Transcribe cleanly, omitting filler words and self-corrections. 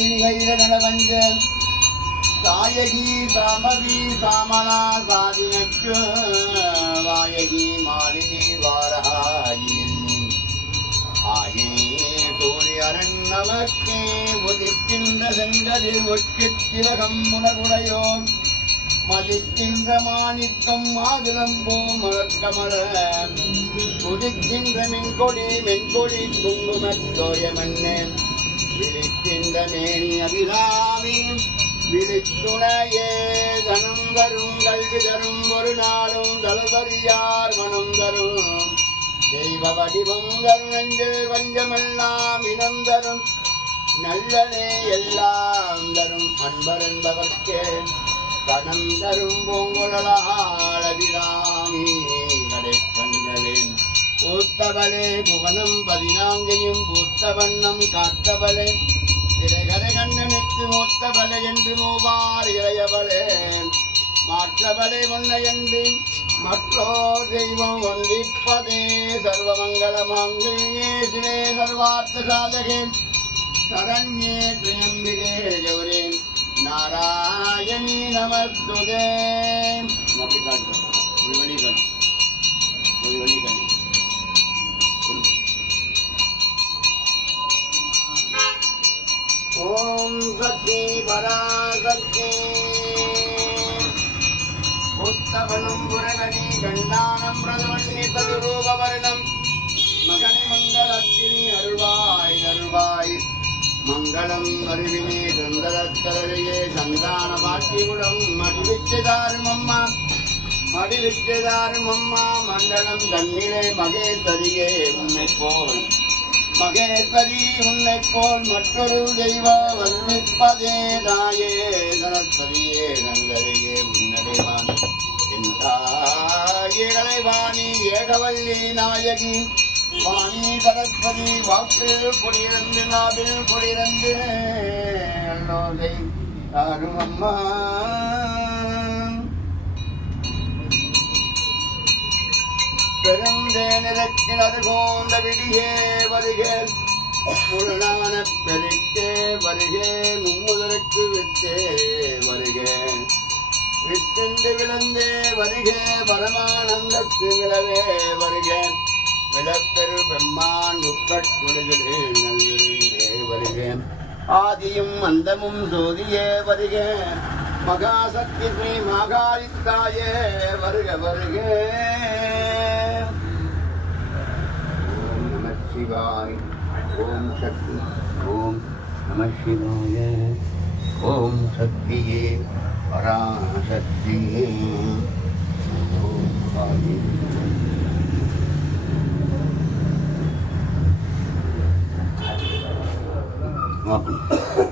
மாலினி கைரவஞ்ச தாயகி சாமவி சாமனா சாதினக்கு வாயகி மாலினி வாராயின் ஆயினி சூரியரன் நமக்கே உதிக்கின்ற செங்கதில் ஒட்கித் திலகம் உணகுடையோம் மதிக்கின்ற மாணிக்கம் மாதுளம்பூ மலர்கமல உதிக்கின்ற மென்கொடி குங்குமத்தோய மன்னன் விழிக்கின்ற மேனி அபிராமி விழித்துணையே தனம் தரும் கல்வி தரும் ஒரு நாளும் தளபதியார் மனம் தரும் தெய்வ வடிவம் தரும் நெஞ்சில் வஞ்சமெல்லாம் இனம் தரும் நல்லனே எல்லாம் தரும் அன்பர் என்பவர்க்கே கடம் தரும் பூங்குழலாளபிராமி கடைக்கண்களின் பூத்தவளே புவனம் 14 பூத்த வண்ணம் காத்தவளே திரைகரை கண்ணனுக்கு மூத்தவளே என்று மூவார் இளையவளே மாற்றவளே முன்னை என்று மற்றோர் தெய்வம் வந்திப்பதே சர்வமங்கள மாங்கல்யே சிவே சர்வார்த்த சாதகே சரண்யே திரியம்பிகே கௌரி நாராயணி நமஸ்துதே. ஓம் சக்தி பராசக்தி உத்தவனம் புரகணி கண்டானம் பிரதமணி ததுரூபவர்ணம் மகனி மங்களத்தினி அருள்வாய் அருள்வாய் மங்களம் அருவினே சந்தரத்தரையே சந்தான பாட்டியுடம் மடிவிச்சதாரும் அம்மா மண்டலம் தன்னிலே மகேஸ்வரியே உன்னை போல் மற்றொரு தெய்வ வர்ணிப்பதே தாயே சரஸ்வதியே நங்கரையே உன்னடைவான் என் தாயே கலைவாணி ஏகவல்லி நாயகி வாணி சரஸ்வதி வாக்கில் குடியிருந்து நாவில் குடியிருந்து அல்லோதை யாரும் அம்மா பெருந்தேனிறக்கினர் கோந்த விடியே வருக முருளான பெருக்கே வருக மும்முதற்கு வித்தே வருக வித்தென்று விளந்தே வருக பரமானந்தத்து விளவே வருக விளப்பெரு பெம்மான் முக்கட்குடுகளே நல்விருந்தே வருக ஆதியும் அந்தமும் சோதியே வருக மகாசக்தி ஸ்ரீ மகாளித்தாயே வருக வருக. ஓம் நம சிவாய ஓம் சக்தி ஓம் நம சிவாய ஓம் சக்தியே பராசக்தியே ஓம் காளி. Welcome.